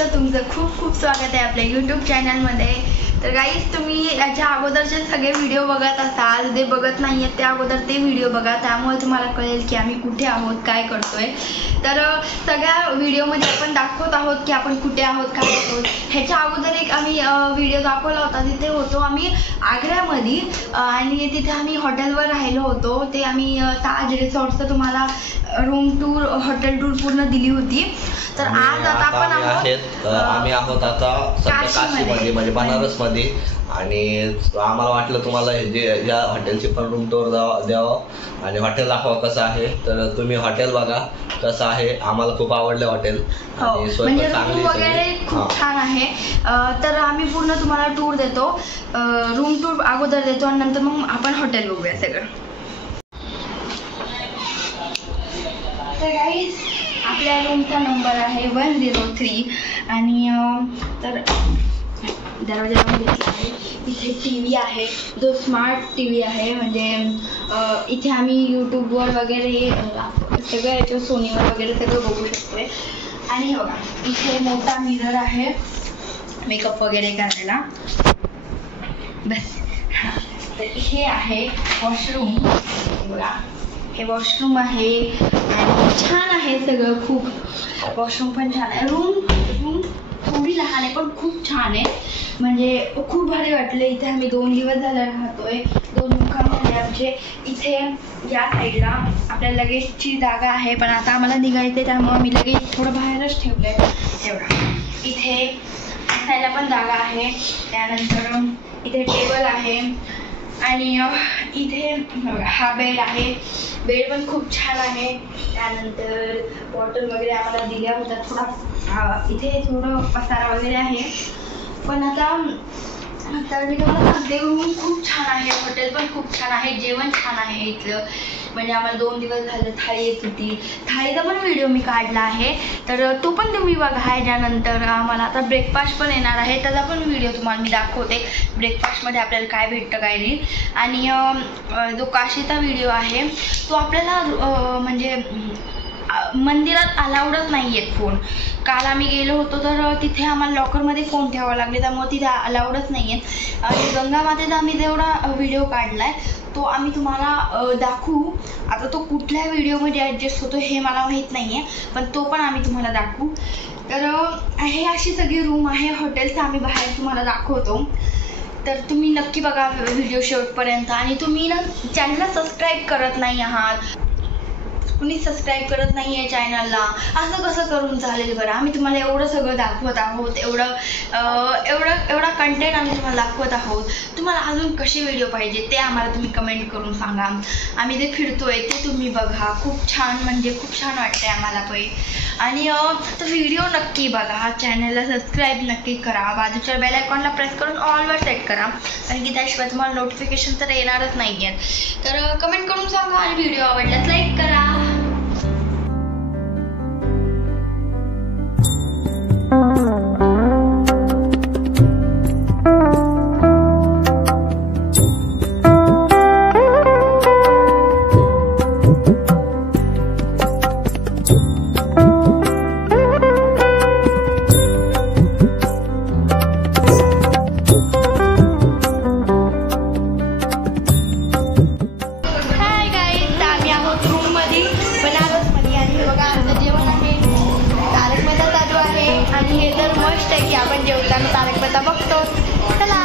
तर तुमचं खूप खूप स्वागत आहे आपल्या यूट्यूब चॅनलमध्ये। तर गाईज तुम्ही याच्या अगोदरचे सगळे व्हिडिओ बघत असाल, जे बघत नाही आहेत त्या अगोदर ते व्हिडिओ बघा, त्यामुळे तुम्हाला कळेल की आम्ही कुठे आहोत, काय करतोय। तर सगळ्या व्हिडिओमध्ये आपण दाखवत आहोत की आपण कुठे आहोत, काय आहोत। ह्याच्या अगोदर एक आम्ही व्हिडिओ दाखवला होता, तिथे होतो आम्ही आग्र्यामध्ये आणि तिथे आम्ही हॉटेलवर राहिलो होतो। ते आम्ही ताज रिसॉर्टचं तुम्हाला रूम टूर, हॉटेल टूर पूर्ण दिली होती। तर आज आता आपण आम्ही आहोत आता काशीमध्ये, म्हणजे बनारसमध्ये। आणि आम्हाला वाटलं तुम्हाला या हॉटेलची पण रूम टूर द्यावं आणि हॉटेल दाखवा कसं आहे। तर तुम्ही हॉटेल बघा कसं आहे, आम्हाला खूप आवडलं हॉटेल आणि म्हणजे रूम वगैरे खूप छान आहे। तर आम्ही पूर्ण तुम्हाला टूर देतो, रूम टूर अगोदर देतो आणि नंतर मग आपण हॉटेल बघूया सगळं। तर गाईज आपल्या रूमचा नंबर आहे 103 आणि तर दरवाजा घेतला आहे। इथे टीव्ही आहे, जो स्मार्ट टीव्ही आहे, म्हणजे इथे आम्ही यूट्यूबवर वगैरे सगळं याच्या सोनीवर वगैरे सगळं बघू शकतोय। आणि बघा इथे मोठा मिरर आहे मेकअप वगैरे करायला। बस तर हे आहे वॉशरूम, बघा हे वॉशरूम आहे आणि छान आहे सगळं, खूप वॉशरूम पण छान आहे। रूम थोडी लहान आहे पण खूप छान आहे, म्हणजे खूप भारी वाटले। इथे आम्ही 2 दिवस झाले राहतोय, 2 मुक्काम झाले आमचे। इथे या साईडला आपल्या लगेजची जागा आहे, पण आता आम्हाला निघायचं त्यामुळे मी लगेज थोडं बाहेरच ठेवलंय। तेवढा इथे बसायला पण जागा आहे, त्यानंतर इथे टेबल आहे आणि इथे हा बेड आहे, बेड पण खूप छान आहे। त्यानंतर बॉटल वगैरे आम्हाला दिल्या होत्या, थोडा इथे थोडं पसारा वगैरे आहे। पण आता तर मी तुम्हाला सांगते रूम खूप छान आहे, हॉटेल पण खूप छान आहे, जेवण छान आहे इथलं। म्हणजे आम्हाला 2 दिवस झाले थाळी येत होती, थाळीचा पण व्हिडिओ मी काढला आहे, तर तो पण तुम्ही बघा। ह्याच्यानंतर आम्हाला आता ब्रेकफास्ट पण येणार आहे, त्याचा पण व्हिडिओ तुम्हाला मी दाखवते, ब्रेकफास्टमध्ये आपल्याला काय भेटतं काय नाही। आणि जो काशीचा व्हिडिओ आहे तो आपल्याला म्हणजे मंदिरात अलाउडच नाही आहेत फोन। काल आम्ही गेलो होतो तर तिथे आम्हाला लॉकरमध्ये फोन ठेवावे लागले, त्यामुळे तिथे अलाउडच नाही आहेत। आणि गंगा मातेचा आम्ही जेवढा व्हिडिओ काढलाय तो आम्ही तुम्हाला दाखवू। आता तो कुठल्या व्हिडिओमध्ये ॲडजस्ट होतो हे मला माहीत नाही आहे, पण तो पण आम्ही तुम्हाला दाखवू। तर हे अशी सगळी रूम आहे हॉटेलचं, आम्ही बाहेर तुम्हाला दाखवतो। तर तुम्ही नक्की बघा व्हिडिओ शेवटपर्यंत। आणि तुम्ही ना चॅनलला सबस्क्राईब करत नाही आहात, कुणी सबस्क्राईब करत नाही आहे चॅनलला, असं कसं करून चालेल बरं? आम्ही तुम्हाला एवढं सगळं दाखवत आहोत, एवढा कंटेंट आम्ही तुम्हाला दाखवत आहोत। तुम्हाला अजून कसे व्हिडिओ पाहिजे ते आम्हाला तुम्ही कमेंट करून सांगा। आम्ही जे फिरतोय ते तुम्ही बघा, खूप छान, म्हणजे खूप छान वाटतंय आम्हाला पण। आणि तो व्हिडिओ नक्की बघा, चॅनलला सबस्क्राईब नक्की करा, बाजूच्या बेल आयकॉनला प्रेस करून ऑलवर सेट करा, कारण की त्याशिवाय तुम्हाला नोटिफिकेशन तर येणारच नाही आहेत। तर कमेंट करून सांगा आणि व्हिडिओ आवडल्यास लाईक करा। आणि हे तर मस्त आहे की आपण जेवताना तारक मेहता बघतो। चला